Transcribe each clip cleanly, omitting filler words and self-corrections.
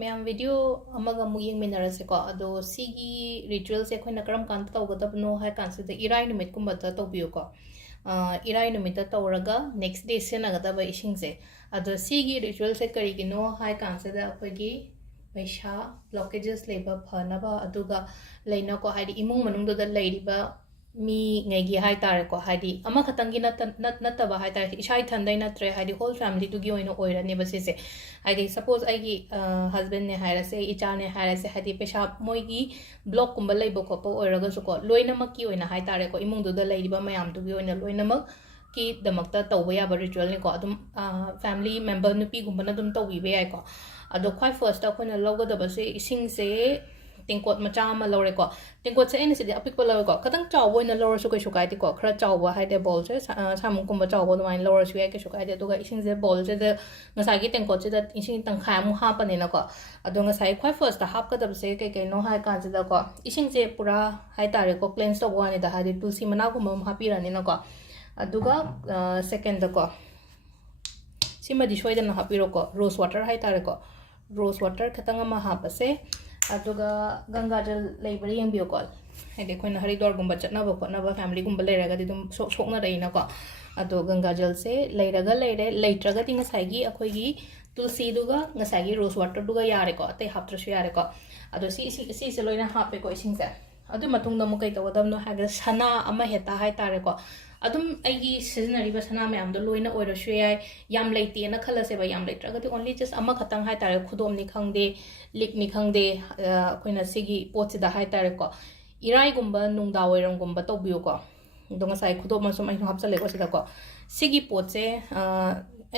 ma'am video अमग अमु यंग मिनरसेको अदो सिगी रिचुअल से अखोइना करम कांत तौगदबनो हाय कांसिदे इराई नुमित कुंबता तौबियोको इराई नुमित तौरगा नेक्स्ट डे सेनागदब इसिंगसे अदो सिगी रिचुअल से करिगिनो हाय कांसिदे अखोइगी पैसा ब्लॉकेजेस लेबा फनबा अदुगा लेनको हाइदि इमुंग मनुंगदोदा लेरिबा मी ngegi hai tare ko haidi ama khatangi nataba hai tare isai thandai natre haidi whole family tu gi oino oira ne base se haidi suppose ai gi husband ne haira se icha ne haira se haidi pesha moi gi block kumbal leibo ko po oiraga su ko loina mak ki oina hai tare ko imung du da leiriba mayam tu gi oina loina mak ki damakta tawba ya ba ritual ne ko adum family member nupi gumbana dum tawi be ai ko ado khwai first ta khona logoda base ising se tingkot macha ma lore ko tingkot se ene se apik pa lore ko kadang chawbo na lore su kai su kai ti ko khra chawba hai de bol se samung kum ba chawbo no main lore su ai ke su kai de to ga ising se bol se de ngasai gi tingkot se da ising tang kha mu ha pa ne na ko ado ngasai khwai first ta hap ka da se ke ke no hai ka se da ko ising se pura hai ta re ko cleanse to bo ne da ha de tulsi mana ko ma ha pi ra ne na ko aduga second da ko sima di shoi da na ha pi ro ko rose water hai ta re ko rose water khatang ma ha pa se अदुगा गंगाजल लेबरी यंबियो को हाइदे खोइना Haridwar गुंबा चटनाबो खोनाबा family गुंबा लेरगादी दुम सोकना रहिना को अदो गंगाजल से लेरगा लेरे लेट्रगा तिंग साइगी अखोइगी तुलसी दुगा ngसाइगी रोज वाटर दुगा यारे को अते हापत्रसु यारे को अदो सी से लोइना हापे को इसिंग से अदु मतुंग दमु कै तवदमनो हागे सना अमा हेता हाय तारे को अदुम आइगी सिजनरीबा सना मैम दो लोइना ओइरसु याय याम लेते ना खलसे बा याम लेट्रगा ओनली जस्ट अमा खतंग हाय तारे खुदोम नि खंगदे लिक नि खंगदे अखोइना सिगी पोचिदा हाय तारे को इराई गुंबा नुंगदा ओइरम गुंबा तोबियो को दोंगा साइ खुदोम मसुम आइ हापचले को सिदा को सिगी पोचे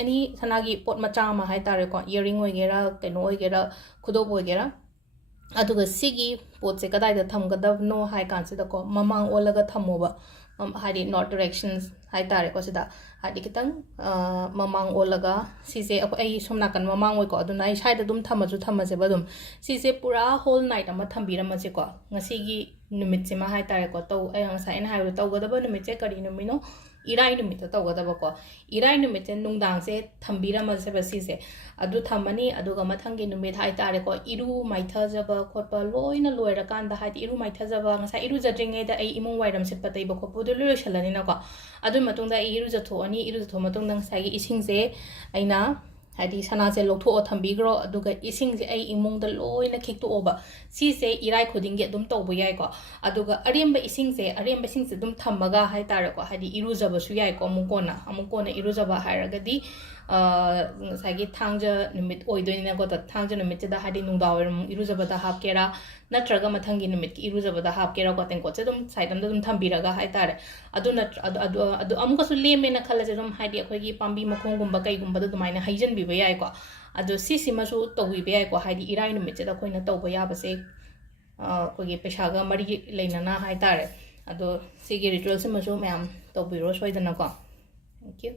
एनी सनागी पोट मचा मा हाय तारे को इयरिंग ओइगेरा केनो ओइगेरा खुदोब ओइगेरा अदुगा सिगी पोचे कदाइदा थमगदबनो हाय कांसिदा को ममांग ओलगा थमोबा हाइदि नॉर्थ डायरेक्शंस हाय तारे को सिदा हाइदि कितंग ममांग ओलगा सिसे आई सोमनाकन ममांग ओइ को अदुना आई साइड दुम थमजु थमसे बदुम सिसे पूरा होल नाइट अमा थंबिरमसे को ngasiगी नुमित से मा हाय तारे को तो आई ngसाइन हाय तौगदब नुमित से करी नुमिनो इराई नुमित तौगदब को इराई नुमित से नुंगदांग से थंबिरमसे बसिसे अदु थमनी अदुगा मथंगी नुमित हाय तारे को इरु माइथजब खोप लोइना लोइरा कांदा हाय इरु माइथजब ngsa इरु जड्रिंगे दा आई इमुंग वाइरम से पतै बखो पुदु लोइसलनि ना को अदु मतुंग दा इरु जथोनी इरु जथो मतुंग नंग सागी इसिंग से आइना हाइदि सना से लोथो थंबिग्रो अदुगा इसिंग से आई इमुंग द लोइना खिक्तो ओबा सी से इराई खुदिंग गे दुम तौबो याय को अदुगा अरेंबा इसिंग से दुम थमगा हाय तारे को हाइदि इरु जबसु याय को अमुकोना इरु जबा हायरगदी सागी थांग नुमित ओइदोइना को थांग नुमित दा हाइदि नुंदावरम इरु जबदा हापकेरा नत्रगा मथंगी नुमित इरु जबदा हापकेरा को तेंको से दुम साइडम दुम थंबिरगा हाय तारे अदु नत्र अदु अमुकसु लेमेना खलसे दुम हाइदि अखोइगी पांबी मखोंगुंबा कैगुंबा दुमाइना हाइजन बिबा याय को अदु सिसिमसु तौबिबा याय को हाइदि इराई नुमित से दा खोइना तौबा याबसे अखोइगी पेशागा मरी लेनाना हाय तारे अदु सिगी रिचुअल से मसु मैम तौबिरो सोइदना को थैंक यू